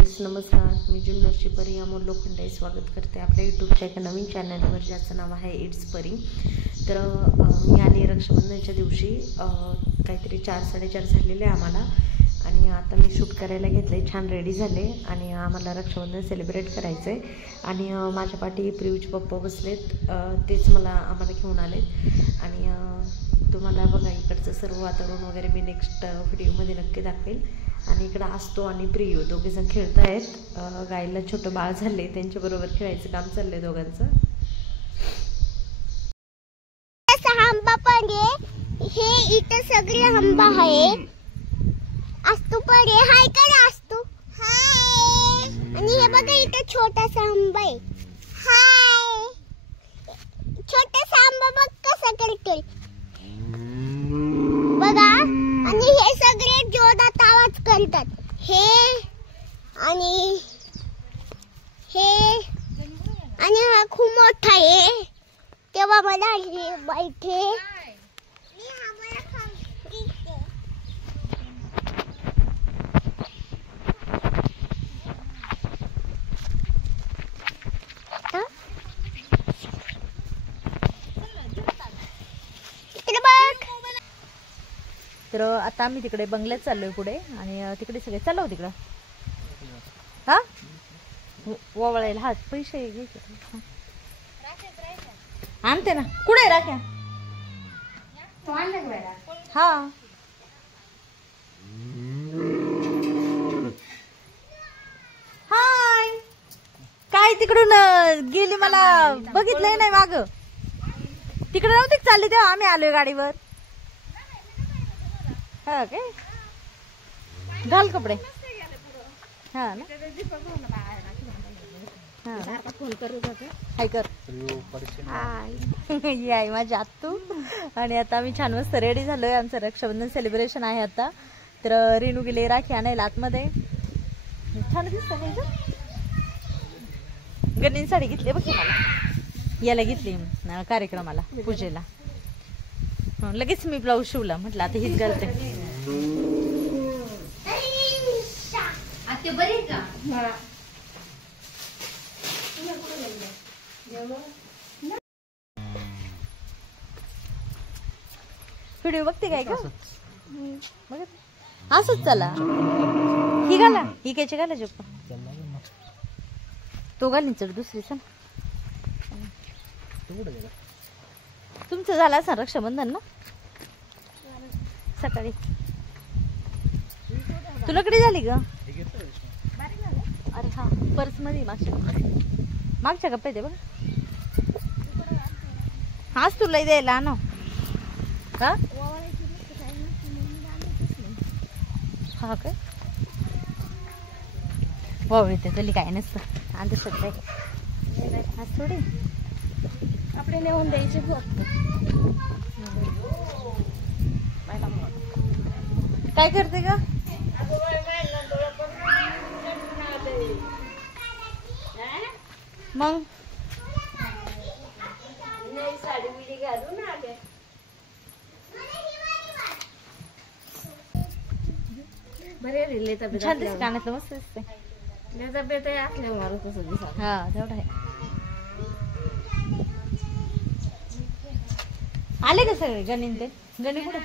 Friends, नमस्कार. मी जुन्नरची परी अमोल लोखंडे स्वागत करते आपल्या यूट्यूबच्या एका नवीन चॅनलवर, ज्याचं नाव आहे इट्स परी. तर मी आली रक्षाबंधनच्या दिवशी, काहीतरी 4-4:30 झालेले आम्हाला, आणि आता मी शूट करायला घेतलं आहे. छान रेडी झाले आणि आम्हाला रक्षाबंधन सेलिब्रेट करायचं आहे. आणि माझ्या पाठी प्रियूचे पप्पा बसलेत, तेच आम्हाला घेऊन आलेत. आणि तुम्हाला बघा इकडचं सर्व वातावरण वगैरे मी नेक्स्ट व्हिडिओमध्ये नक्की दाखवेल. आणि इकडं आस्तो आणि प्रियू दोघेजण खेळत आहेत. गाईला छोटं बाळ झाले, त्यांच्याबरोबर खेळायचं काम चाललंय दोघांचं. आंबा पण आहे, हे इथं सगळे आंबा आहे. आस्तो पण आहे, हाय कर आस्तो, हाय. आणि हे बघा इथं छोटासा आंबा आहे, हाय. छोटासा आंबा बघ कसा करते बघा. आणि हे सगळे जोरात आवाज करतात, हे आणि हा खूप मोठा आहे. तेव्हा मला हे बैठे तर आता आम्ही तिकडे बंगल्यात चाललोय पुढे, आणि तिकडे सगळे चाललो तिकडं. हा ओवळायला हात पैसे घ्यायचे, आणते ना. कुठे राख्या? हा हाय. काय तिकडून गेली, मला बघितलंय नाही माग. तिकडे नव्हती चालली तेव्हा आम्ही आलोय गाडीवर. हा काय, घाल कपडे. हा ना, हाय कर. ही आहे माझी आत्तू. आणि आता आम्ही छान मस्त रेडी झालोय. आमचं रक्षाबंधन सेलिब्रेशन आहे आता. तर रेणू गेले राखी आणायला आतमध्ये. छान दिसत गणीन साडी घेतली बघ मला, याला घेतली कार्यक्रमाला पूजेला. लगेच मी ब्लाऊज शिवला, म्हटलं आता हीच घालते. व्हिडिओ बघते काय का? असंच चला. ही घाला, ही कायची घाला जप्पा. तो घालीन चढ दुसरी. चल, तुमचं झालं असं रक्षाबंधन ना सकाळी? तुला कडे झाली ग? अरे हा, पर्स मध्ये मागच्या कप्प्यात आहे बघ. हाच तुला द्यायला ना. हा हा काय वाव येते तरी काय नसतं. आणि सगळं आज थोडी आपले नेऊन द्यायचे फक्त. काय करते ग? मग साडी बिडी घालू ना. बरे रिले तब्येत छान दिसते, कानातलं मस्त दिसते. तब्येत असल्यावर कसं दिसत. हा तेवढं आहे. आले का सगळे गणीन? ते गणी कुठे?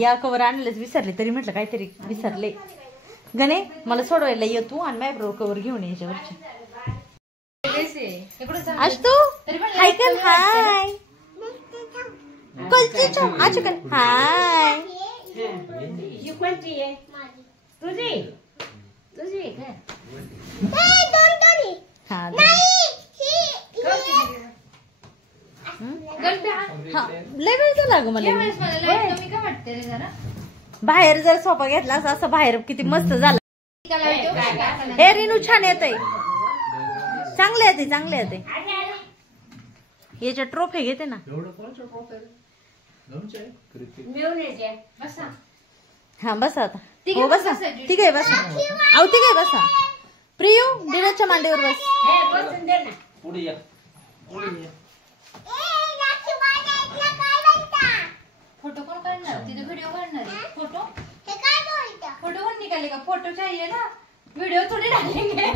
या कवर आणलंच, विसरले. तरी म्हटलं काहीतरी विसरले. गणे मला सोडवायला ये तू, आणि माझ्या कवर घेऊन ये याच्यावरची. आज तू हाय कर. हाय आज कर. हाय लय वेळ झाला ग मला. बाहेर जर सोफा घेतला असं बाहेर किती मस्त झाला. हे रेणू छान येते, चांगले येते, चांगले येते. याच्या ट्रॉफी घेते ना. हा बसा आता. हो बसा, ठीक आहे बसा. अहो ठीक आहे बसा. प्रियू डिराच्या मांडीवर बस. फोटो कोण काढणार? तिथे व्हिडिओ काढणार फोटो. हे काय निकाले का फोटो चाहिए ना, वीडियो थोड़ी डालेंगे।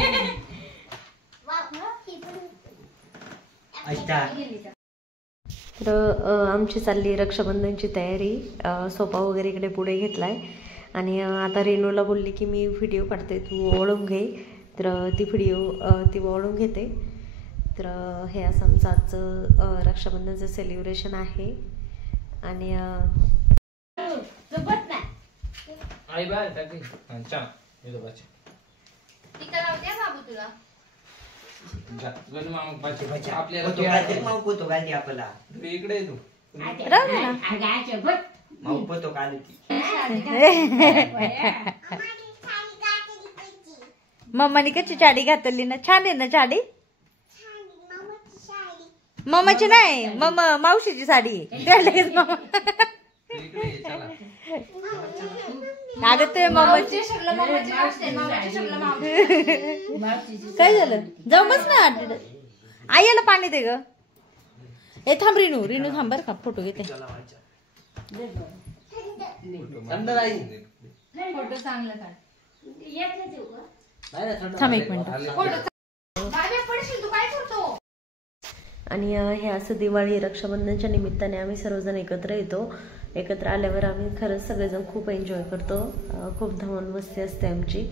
तर आमची चालली रक्षाबंधनची तयारी. सोफा वगैरे इकडे पुढे घेतलाय आणि आता रेणूला बोलली की मी व्हिडिओ काढते, तू ओळून घे. तर ती ओळून घेते. तर हे असं आमचं आजचं रक्षाबंधनचं सेलिब्रेशन आहे. आणि मम्मानी कशी साडी घातली ना, छान आहे ना साडी. मम्माची नाही, मावशीची साडी. अगं ते मम्माची काय झालं, जाऊ बस ना. आईला पाणी दे ग. हे थांब रिनू थांब बर का, फोटो घेते. थांब एक मिनिट. आणि हे असं दिवाळी रक्षाबंधनच्या निमित्ताने आम्ही सर्वजण एकत्र येतो. एकत्र आल्यावर आम्ही खरंच सगळेजण खूप एन्जॉय करतो. खूप धमाल मस्ती असते आमची.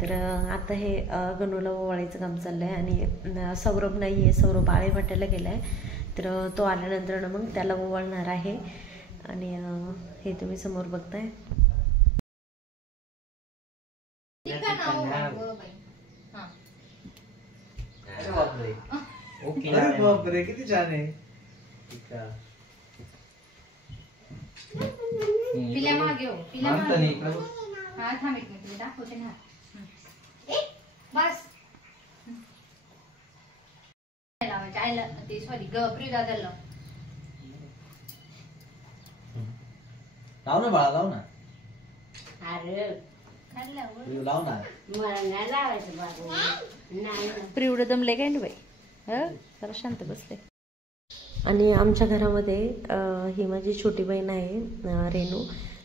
तर आता हे गणूला ओवाळायचं काम चाललं आहे. आणि सौरभ नाही आहे, सौरभ आळेभाट्याला गेला आहे. तर तो आल्यानंतर मग त्याला ओवाळणार आहे. आणि हे तुम्ही समोर बघताय. किती छान आहे. पिल्या मागे हो, पिल्या मागे. हा थांब एक मिनिट, दाखवते ना. बस आयला ते सॉरी गप्री दादाला लाव ना बाळा, लाव ना. अरे लाव ना. मला नाही लावायचं बाबू. प्रिवडं दमले काय ना बाई, जरा शांत बसले. आणि आमच्या घरामध्ये ही माझी छोटी बहीण आहे रेणू.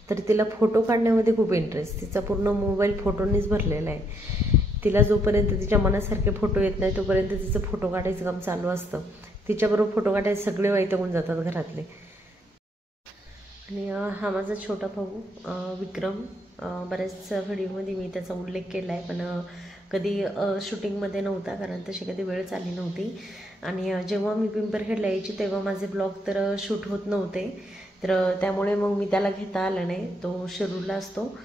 तर तिला फोटो काढण्यामध्ये खूप इंटरेस्ट. तिचा पूर्ण मोबाईल फोटोनीच भरलेला आहे. तिला जोपर्यंत तिच्या मनासारखे फोटो येत नाही तोपर्यंत तिचं फोटो काढायचं काम चालू असतं. तिच्याबरोबर फोटो काढायचे सगळे वैतागून जातात घरातले. आणि हा माझा छोटा भाऊ विक्रम. बऱ्याच व्हिडिओमध्ये मी त्याचा उल्लेख केला आहे, पण कधी शूटिंगमध्ये नव्हता, कारण तशी कधी वेळच आली नव्हती. आणि जेव्हा मी पिंपरखेडला यायची तेव्हा माझे ब्लॉग तर शूट होत नव्हते. तर त्यामुळे मग मी त्याला घेता आलं नाही. तो शिरूरला असतो.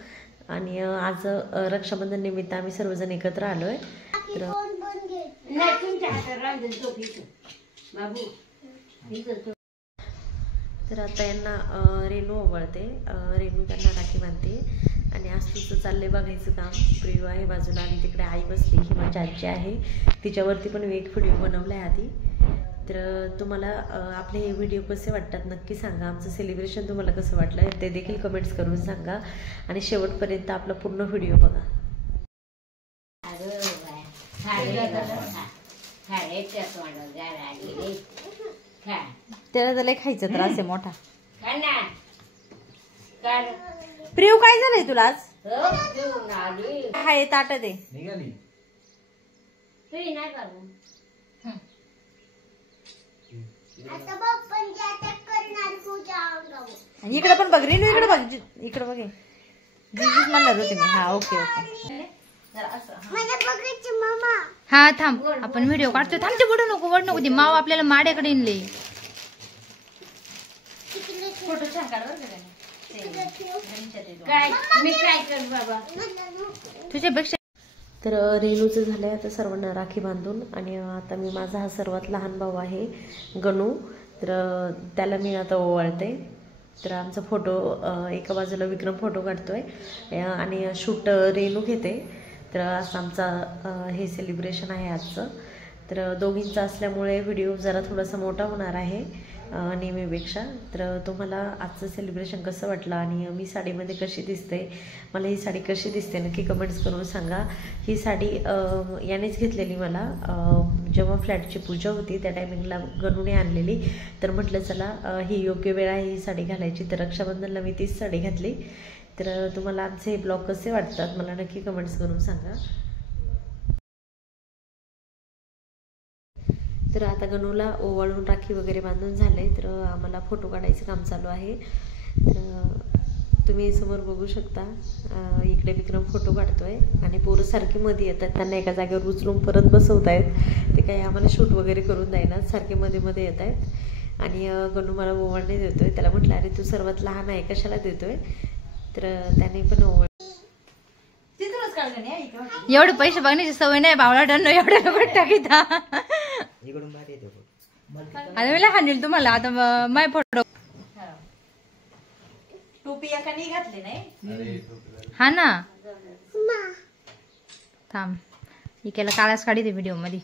आणि आज रक्षाबंधन निमित्त आम्ही सर्वजण एकत्र आलो आहे. तर आता यांना रेणू ओवाळते. रेणू त्यांना राखी बांधते. आणि आज तुझं चाललंय बघायचं काम. प्रियू आहे बाजूला आणि तिकडे आई बसली. ही माझी आजी आहे. तिच्यावरती पण मी एक व्हिडिओ बनवला आहे आधी. तर तुम्हाला आपले हे व्हिडिओ कसे वाटतात नक्की सांगा. आमचं सेलिब्रेशन तुम्हाला कसं वाटलं ते देखील कमेंट्स करून सांगा. आणि शेवटपर्यंत आपला पूर्ण व्हिडिओ बघा. त्याला त्याला खायचा त्रास आहे मोठा. प्रियू काय झालंय तुला आज? हाय ताट दे. इकडे पण बघ रेणू, इकडे बघ, इकडे बघ. जिजीच म्हणणार होते मी. हा ओके ओके. हा थांब, आपण व्हिडिओ काढतोय. थांब, ते वडू नको, वड नको. ती माव आपल्याला माड्याकडे आणले. फोटो छान काढ काय, मी काय कर बाबा तुझ्यापेक्षा. तर रेणूचं झालंय आता सर्वांना राखी बांधून. आणि आता मी माझा हा सर्वात लहान भाऊ आहे गणू. तर त्याला मी आता ओवाळते. तर आमचा फोटो एका बाजूला विक्रम फोटो काढतोय आणि शूट रेणू घेते. तर असं आमचा हे सेलिब्रेशन आहे आजचं. तर दोघींचं असल्यामुळे व्हिडिओ जरा थोडासा मोठा होणार आहे नेहमीपेक्षा. तर तुम्हाला आजचं सेलिब्रेशन कसं वाटलं आणि मी साडीमध्ये कशी दिसते, मला ही साडी कशी दिसते नक्की कमेंट्स करून सांगा. ही साडी यानेच घेतलेली मला जेव्हा फ्लॅटची पूजा होती त्या टायमिंगला गणूने आणलेली. तर म्हटलं चला ही योग्य वेळ आहे ही साडी घालायची. तर रक्षाबंधनला मी तीच साडी घातली. तर तुम्हाला आमचे हे ब्लॉग कसे वाटतात मला नक्की कमेंट्स करून सांगा. तर आता गणूला ओवाळून राखी वगैरे बांधून झाले, तर आम्हाला फोटो काढायचं काम चालू आहे. तर तुम्ही समोर बघू शकता, इकडे विक्रम फोटो काढतोय आणि पोरं सारखी मध्ये येतात, त्यांना एका जागेवर उचलून परत बसवत आहेत. ते काही आम्हाला शूट वगैरे करून द्यायना, सारखे मध्ये मध्ये येत आहेत. आणि गणू मला ओवाळणे देतोय. त्याला म्हटलं अरे तू सर्वात लहान आहे कशाला देतोय, तर त्याने पण ओवाळ. एवढे पैसे बघण्याची सवय नाही बावळाटांना, एवढ्या लोक टाकीता. आता मला हानील तुम्हाला आता माय फोटो. टोपी एका नाही घातली नाही. हा ना थांब इकेला काळाच काढी ते व्हिडिओ मध्ये.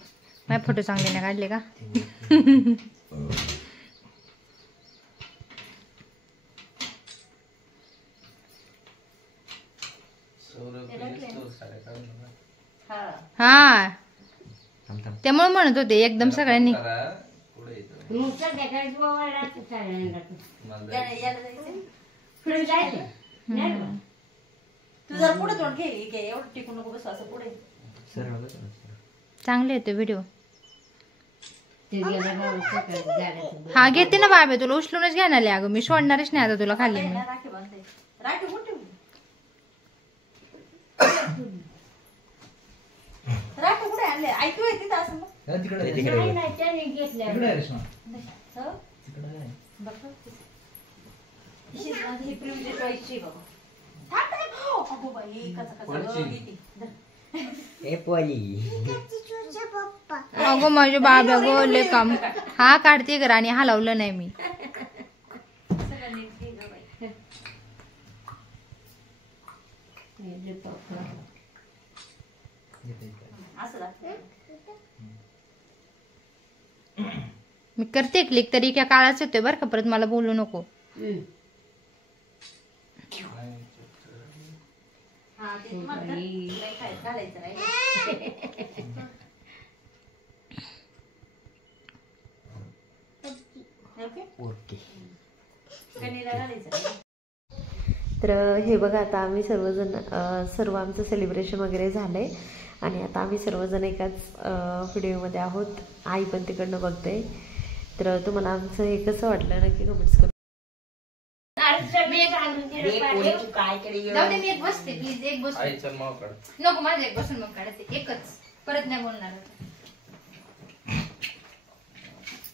माय फोटो चांगले ना काढले का. हा त्यामुळे म्हणत होते एकदम सगळ्यांनी. तू जर पुढे तोंड घे, एवढं टिकू नको बस असं पुढे. चांगले येतो व्हिडिओ. हा घेते ना बाबे, तुला उचलूनच घेणार अगं मी, सोडणारच नाही आता तुला खाली. मी राखी कुठे आणले ऐकू येते असं अगो माझे बाबा गो लय काम. हा काढते घर आणि हलवलं नाही मी. मी करते क्लिक तरी क्या काळाच येतोय बरं का, परत मला बोलू नको. तर हे बघा आता आम्ही सर्वजण सर्व आमचं सेलिब्रेशन वगैरे झालंय आणि आता आम्ही सर्वजण एकाच व्हिडिओमध्ये आहोत. आई पण तिकडनं बघते. तर तुम्हाला आमचं हे कसं वाटलं नक्की कमेंट्स करून. नको माझं एक बसून मग काढते एकच, परत नाही बोलणार.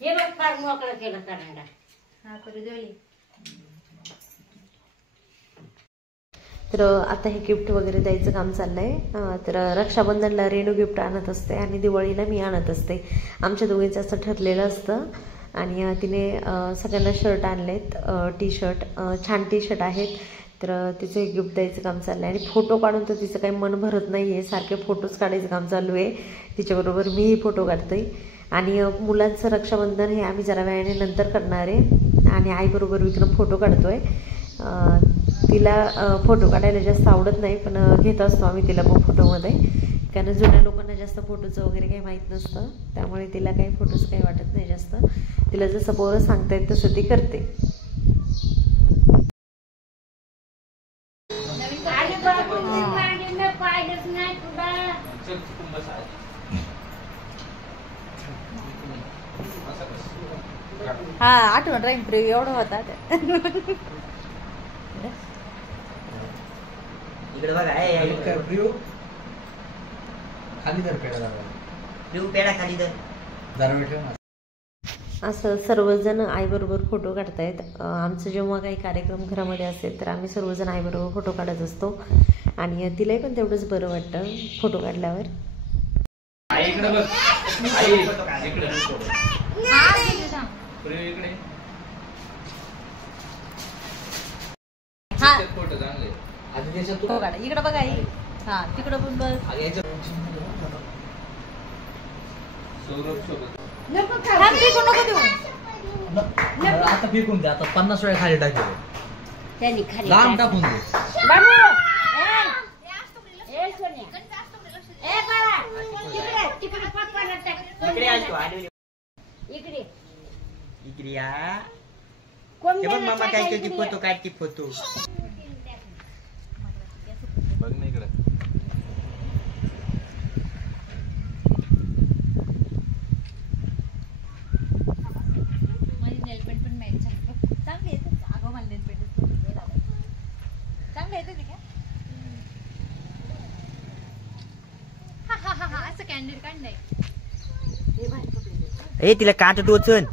हे बघ फार मोकळं केलं करायला. हा करू देवली. तर आता हे गिफ्ट वगैरे द्यायचं काम चाललंय. तर रक्षाबंधनला रेणू गिफ्ट आणत असते आणि दिवाळीला मी आणत असते. आमच्या दोघींचं असं ठरलेलं असतं. आणि तिने सगळ्यांना शर्ट आणलेत, टी शर्ट, छान टी शर्ट आहेत. तर तिचं एक गिफ्ट द्यायचं काम चाललं आहे. आणि फोटो काढून तर तिचं काही मन भरत नाही आहे, सारखे फोटोज काढायचं काम चालू आहे. तिच्याबरोबर मीही फोटो काढते. आणि मुलांचं रक्षाबंधन हे आम्ही जरा वेळाने नंतर करणार आहे. आणि आईबरोबर विक्रम फोटो काढतो आहे. तिला फोटो काढायला जास्त आवडत नाही, पण घेत असतो आम्ही तिला पण फोटोमध्ये, कारण जुन्या लोकांना जास्त फोटोचं वगैरे काही माहीत नसतं. त्यामुळे तिला काही फोटोचं काही वाटत नाही जास्त. तिला जसं पोरं सांगतायत तसं ती करते. हा आठवण राहील प्रिव्ह एवढं होता. इकडे बघा खाली धर पेढा, पेढा खाली धर. असं सर्वजण आईबरोबर फोटो काढतायत. आमचं जेव्हा काही कार्यक्रम घरामध्ये असेल तर आम्ही सर्वजण आईबरोबर फोटो काढत असतो. आणि तिलाही पण तेवढंच बरं वाटतं फोटो काढल्यावर. इकडे बघा हा तिकडं पण बघ. आता फेकून दे, आता 50 वेळा खाली टाकले, लांब टाकून दे. इकडे मामा काय करते, फोटो काढते फोटो. चांगलं येतं का? हा असं कॅन्डिड काढलंय. ए तिला काट टोचन.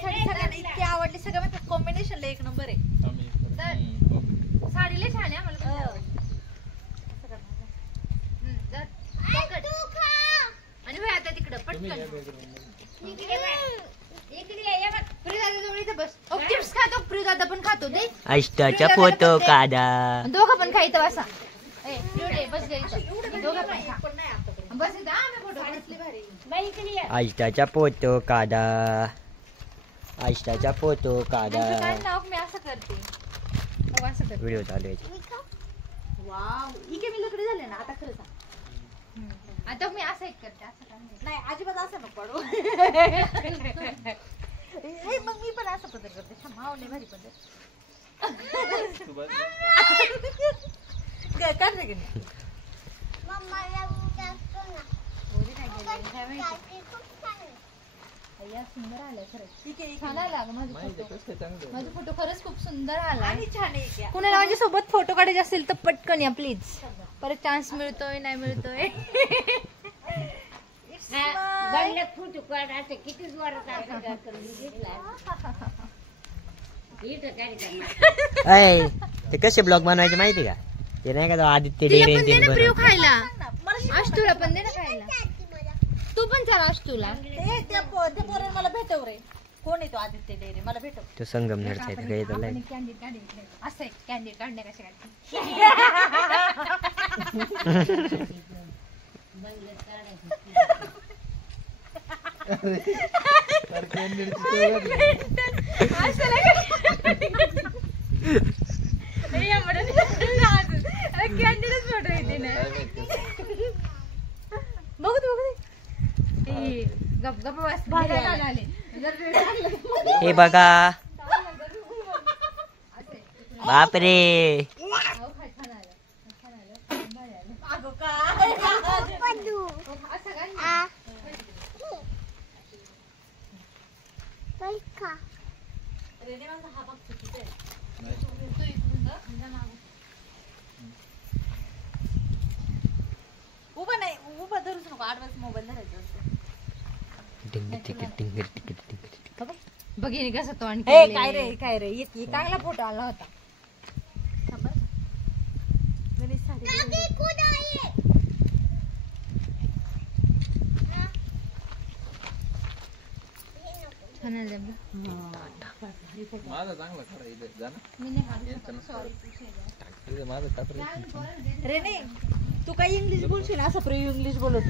सगळ्यांना इतकी आवडली. सगळं म्हणतात कॉम्बिनेशनला एक नंबर आहे. साडीला छान आहे आम्हाला. आणि वय आता तिकडं पटकन बस. चिप्स खातो प्रियदादा पण खातो दे. अष्टाचा फोटो काढा. दोघं पण खायचं बसा. बस दोघं पण खा. बस इथं आम्ही फोटो काढले भारी. अष्टाचा फोटो काढा. अष्टाचा फोटो काढा. मी असं करते. असं करते. व्हिडिओ चालू आहे. वाव इके मी लकडी झाले ना आता खरं सांग. आता मी असं एक करते. असं नाही अजिबात असं नको पडू. मग मी पण असं पद्धत करते. मावले भारी पद्धत कर रे. सुंदर आलाय खरंच. छान आला माझा फोटो खरंच खूप सुंदर आला आणि छान आहे. कुणाला माझ्या सोबत फोटो काढायचे असेल तर पटकन या प्लीज. परत चान्स मिळतोय नाही मिळतोय. ते कसे ब्लॉग बनवायचे माहिती का? ते नाही का तो आदित्य प्रिय खायला. अष्टूला पण दे ना खायला. तू पण चला अष्टूला. मला भेटव रे. कोण येतो आदित्य डेरे मला भेटव. तो संगमनेरचा आहे. काही तो नाही. असं कॅन्डिड काढणे कसे काढते. कॅन्डिडच फोटो येते ना. बघू गप गप बस. हे बघा बापरे. उभा नाही उभा धरूच नको. आडवाच मोबाईल धरायचा असतो. बघिनी कसं तो आणि काय रे इतकी चांगला फोटो आला होता. रे नाही तू काय इंग्लिश बोलशील असं प्रिय इंग्लिश बोलत.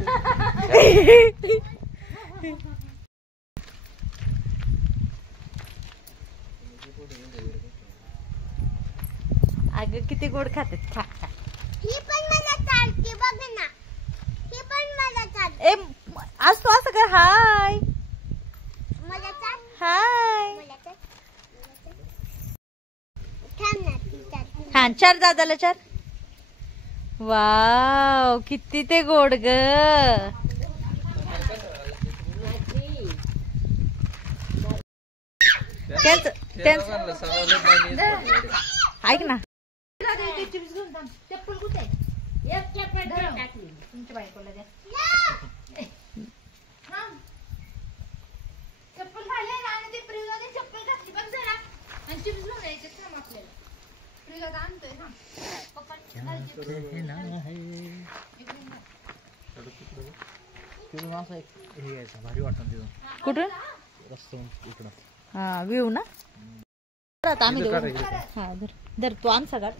अगं किती गोड खातात. खा खा. ही पण मला चालते बघ ना. ही पण मला चालते. ए आज तू असं कर. हाय मला चाल. हाय. मला चाल. थांब ना ती चालते. हा चार दादाला चार. वाव किती ते गोड ग. ऐक ना चप्पल कुठे तुमच्या बायकोला द्या. चप्पल झाले ना आणि ते प्रियला चप्पल घातली बघ जरा आणि चिप्स घेऊन यायचे थांब आपल्याला. प्रियला आणतोय थांब. कुठून हा व्ह्यू ना. आम्ही हा धर तू आम सगळ्यात.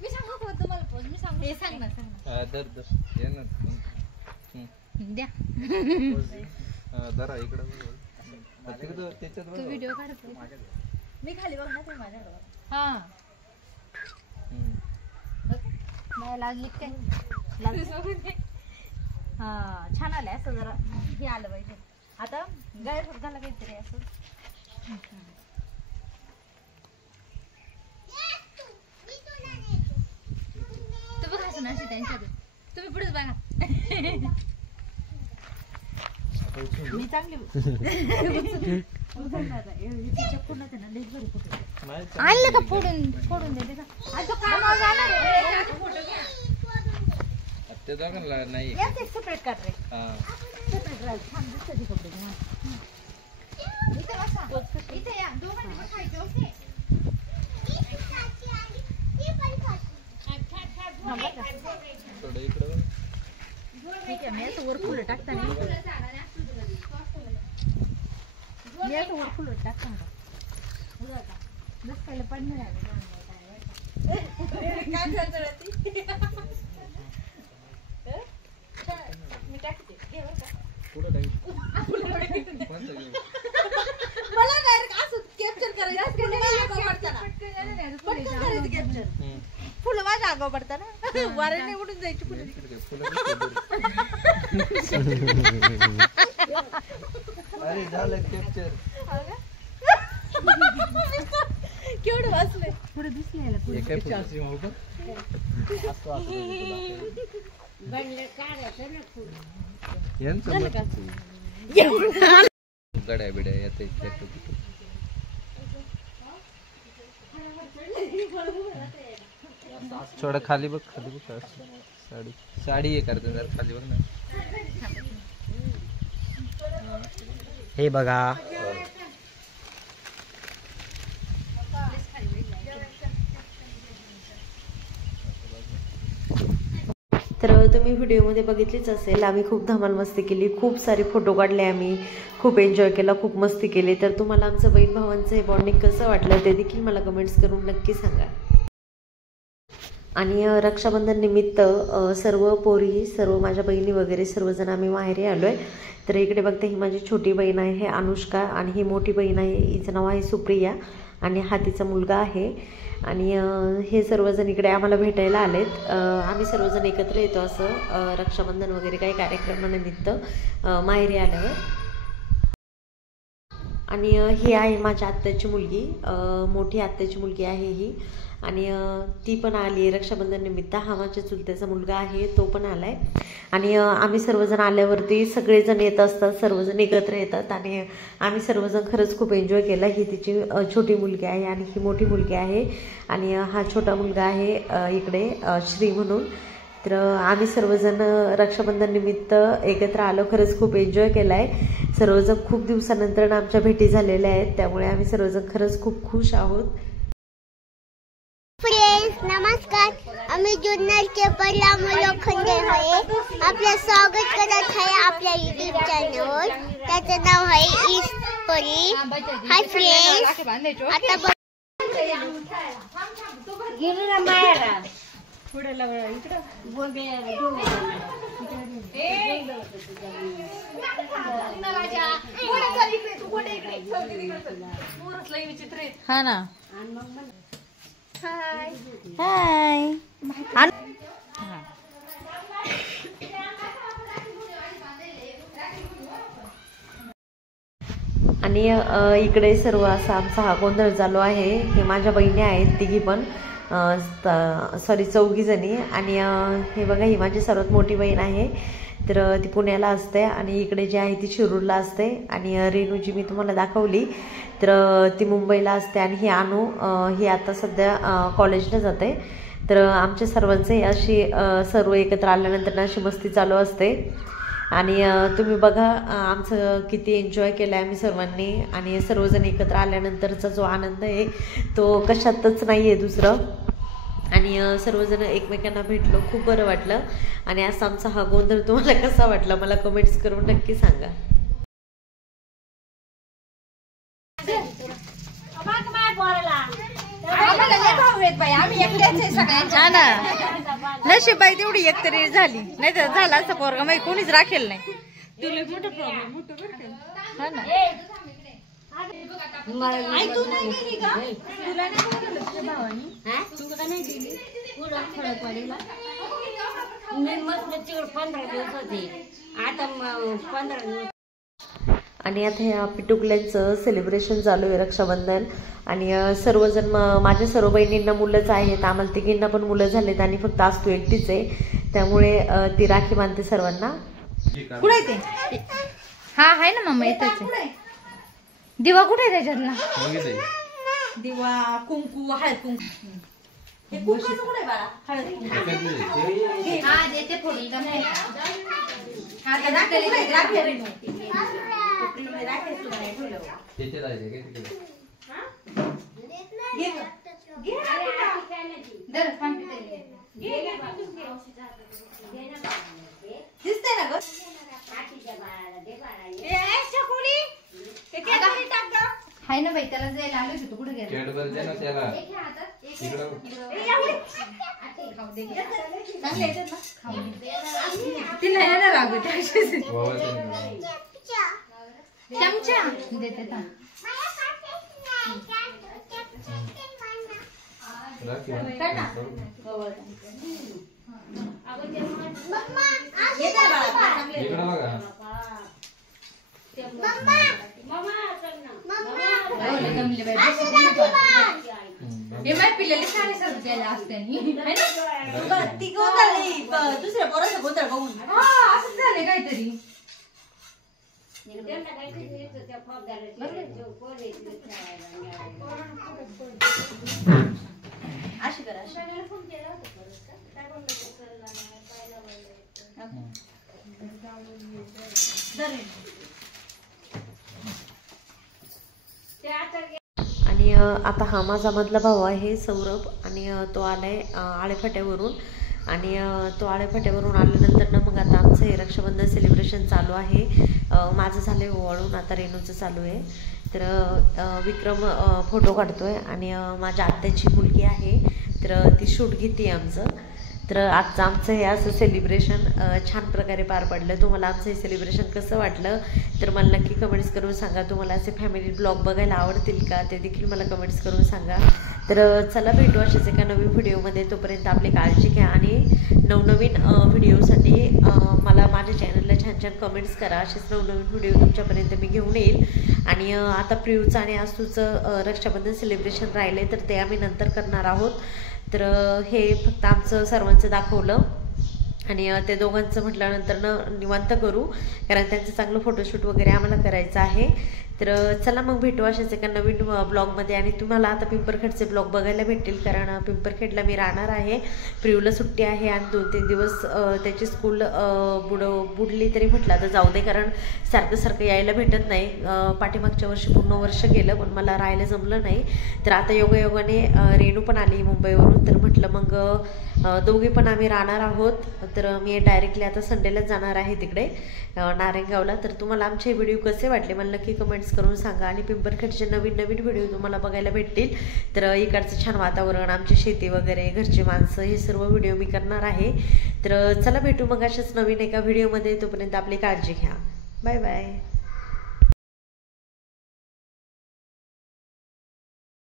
मी सांगू का तुम्हाला पोज. मी सांगू हे सांग ना द्या. तू व्हिडिओ काढतो. मी खाली बघ ना ते माझ्याकडे. हा मला लागली काय. हा छान आलंय असं जरा हे आलं पाहिजे. आता गळ्यात झाला काहीतरी असं. तू बघ असं ना त्यांच्यात. तुम्ही पुढेच बघा. मी चांगली आणलं का फोडून देते का ते दोघांना नाही सेपरेट कर रे सेपरेट राहत थांब दुसरी कपडे इथे बसा इथे या दोघांनी खायचे ओके थोडं इकडे ठीक आहे मी असं वर फुलं टाकताना बस पहिलं पडणार मी टाकते पुढं टाक मला डायरेक्ट असं कॅप्चर करायचं फुलं माझ्या आगाव पडताना वाऱ्याने उडून जायची फुलं अरे झालं कॅप्चर केवढं वाचलंय पुढे दिसले गड्या बिड्या येते थोडं खाली बघ साडी साडी हे करते जरा खाली बघ ना हे बघा तर तुम्ही व्हिडिओमध्ये बघितलीच असेल, आम्ही खूप धमाल मस्ती केली, खूप सारे फोटो काढले, आम्ही खूप एन्जॉय केला, खूप मस्ती केली. तर तुम्हाला आमचं बहीण भावांचं हे बॉन्डिंग कसं वाटलं ते देखील मला कमेंट्स करून नक्की सांगा. आणि रक्षाबंधन निमित्त सर्व पोरी, सर्व माझ्या बहिणी वगैरे सर्वजण आम्ही माहेरी आलो आहे. तर इकडे बघते ही माझी छोटी बहीण आहे, हे अनुष्का, आणि ही मोठी बहीण आहे, हिचं नाव आहे सुप्रिया, आणि हा तिचा मुलगा आहे. आणि हे सर्वजण इकडे आम्हाला भेटायला आलेत. आम्ही सर्वजण एकत्र येतो असं रक्षाबंधन वगैरे काही कार्यक्रमानिमित्त माहेरी आल्यावर. आणि ही आहे माझ्या आत्याची मुलगी, मोठी आत्याची मुलगी आहे ही, आणि ती पण आली आहे रक्षाबंधन निमित्त. हा माझ्या चुलत्याचा मुलगा आहे, तो पण आला आहे. आणि आम्ही सर्वजण आल्यावरती सगळेजण येत असतात, सर्वजण एकत्र येतात, आणि आम्ही सर्वजण खरंच खूप एन्जॉय केला. ही तिची छोटी मुलगी आहे आणि ही मोठी मुलगी आहे, आणि हा छोटा मुलगा आहे इकडे श्री म्हणून. तर आम्ही सर्वजण रक्षाबंधन निमित्त एकत्र आलो, खरंच खूप एन्जॉय केला आहे. सर्वजण खूप दिवसानंतर आमच्या भेटी झालेल्या आहेत, त्यामुळे आम्ही सर्वजण खरंच खूप खुश आहोत. फ्रेंड्स नमस्कार, आम्ही जुन्नरचे परिणाम लोखंडे आहे. आपलं स्वागत करत आहे आपल्या युट्यूब चॅनलवर, त्याचं नाव आहे ईड्स परी. हाय फ्रेंड्स, आता हा ना. हाय हाय. आणि इकडे सर्व असा आमचा हा गोंधळ चालू आहे. हे माझ्या बहिणी आहेत तिघी पण, चौघी जणी. आणि हे बघा, ही माझी सर्वात मोठी बहीण आहे, तर ती पुण्याला असते, आणि इकडे जी आहे ती शिरूरला असते. आणि रेणू जी मी तुम्हाला दाखवली, तर ती मुंबईला असते. आणि ही अनु, ही आता सध्या कॉलेजला जाते. तर आमच्या सर्वांचे अशी सर्व एकत्र आल्यानंतर अशी मस्ती चालू असते. आणि तुम्ही बघा आमचं किती एन्जॉय केलं आहे आम्ही सर्वांनी. आणि सर्वजण एकत्र आल्यानंतरचा जो आनंद आहे तो कशातच नाही आहे दुसरं. आणि सर्वजण एकमेकांना भेटलो, खूप बरं वाटलं. आणि असा आमचा हा गोंधळ तुम्हाला कसा वाटला मला कमेंट्स करून नक्की सांगा. नशीब बाई तेवढी एक तरी झाली, नाही तर झाला असं पोरगा माहिती कोणीच राखेल नाही. आणि आता ह्या पिटुकल्यांचं सेलिब्रेशन चालू आहे रक्षाबंधन. आणि सर्वजण माझ्या सर्व बहिणींना मुलंच आहेत, आम्हाला तिघींना पण मुलं झालेत, आणि फक्त आज तू एकटीच आहे, त्यामुळे ती राखी बांधते सर्वांना. कुठे ते हा आहे ना मम्मा, येतच आहे. दिवा कुठे आहे त्याच्यातला? दिवा, कुंकू, हळद कुंकू. हे कुंकू कुठे बाळा? हळद कुंकू. हा देते फोडून का नाही? हा राखे रे. राखे सुद्धा नाही ठेवलं. दर थांब. दिसते ना ग? हाय ना बाई, त्याला जायला आलो होतो. कुठे गेला? तिला ना राग चमचा देते था. पिल्लेले 7.5 रुपयाला असते. ती गोंधळली दुसऱ्या पोराचं गोंधळ बघून. असंच झालंय काहीतरी. अशी करा. आणि आता हा माझा मधला भाऊ आहे सौरभ, आणि तो आलाय आळेफाट्यावरून. आणि तो आळेफाट्यावरून आल्यानंतर ना मग आता आमचं हे रक्षाबंधन सेलिब्रेशन चालू आहे. माझं झालं आहे ओवाळून, आता रेणूचं चालू आहे. तर विक्रम फोटो काढतोय, आणि माझ्या आत्याची मुलगी आहे, तर ती शूट घेते आमचं. तर आजचं आमचं हे असं सेलिब्रेशन छान प्रकारे पार पडलं. तुम्हाला आमचं हे सेलिब्रेशन कसं वाटलं तर मला नक्की कमेंट्स करून सांगा. तुम्हाला असे फॅमिली ब्लॉग बघायला आवडतील का ते देखील मला कमेंट्स करून सांगा. तर चला भेटू अशाच एका नवीन व्हिडिओमध्ये. तोपर्यंत आपली काळजी घ्या, आणि नवनवीन व्हिडिओसाठी मला माझ्या चॅनलला छान छान कमेंट्स करा. असेच नवनवीन व्हिडिओ तुमच्यापर्यंत मी घेऊन येईल. आणि आता प्रियूचं आणि आसूचं रक्षाबंधन सेलिब्रेशन राहिले तर ते आम्ही नंतर करणार आहोत. तर हे फक्त आमचं सर्वांचं दाखवलं, आणि ते दोघांचं म्हटल्यानंतर निवांत करू, कारण त्यांचं चांगलं फोटोशूट वगैरे आम्हाला करायचं आहे. तर चला मग भेटू अशाच एका नवीन ब्लॉगमध्ये. आणि तुम्हाला आता पिंपरखेडचे ब्लॉग बघायला भेटतील, कारण पिंपरखेडला मी राहणार आहे. प्रियूला सुट्टी आहे, आणि 2-3 दिवस त्याची स्कूल बुडली तरी म्हटलं आता जाऊ दे, कारण सारखं यायला भेटत नाही. पाठीमागच्या वर्षी पूर्ण वर्ष गेलं, पण मला राहायला जमलं नाही. तर आता योगायोगाने रेणू पण आली मुंबईवरून, तर म्हटलं मग दोघी पण आम्ही राहणार आहोत. तर मी डायरेक्टली आता संडेलाच जाणार आहे तिकडे नारायणगावला. तर तुम्हाला आमचे व्हिडिओ कसे वाटले मला नक्की कमेंट्स करून सांगा. आणि पिंपरखेडचे नवीन व्हिडिओ तुम्हाला बघायला भेटतील. तर इकडचं छान वातावरण, आमची शेती वगैरे, घरची माणसं, हे सर्व व्हिडिओ मी करणार आहे. तर चला भेटू मग अशाच नवीन एका व्हिडिओमध्ये. तोपर्यंत आपली काळजी घ्या. Bye bye.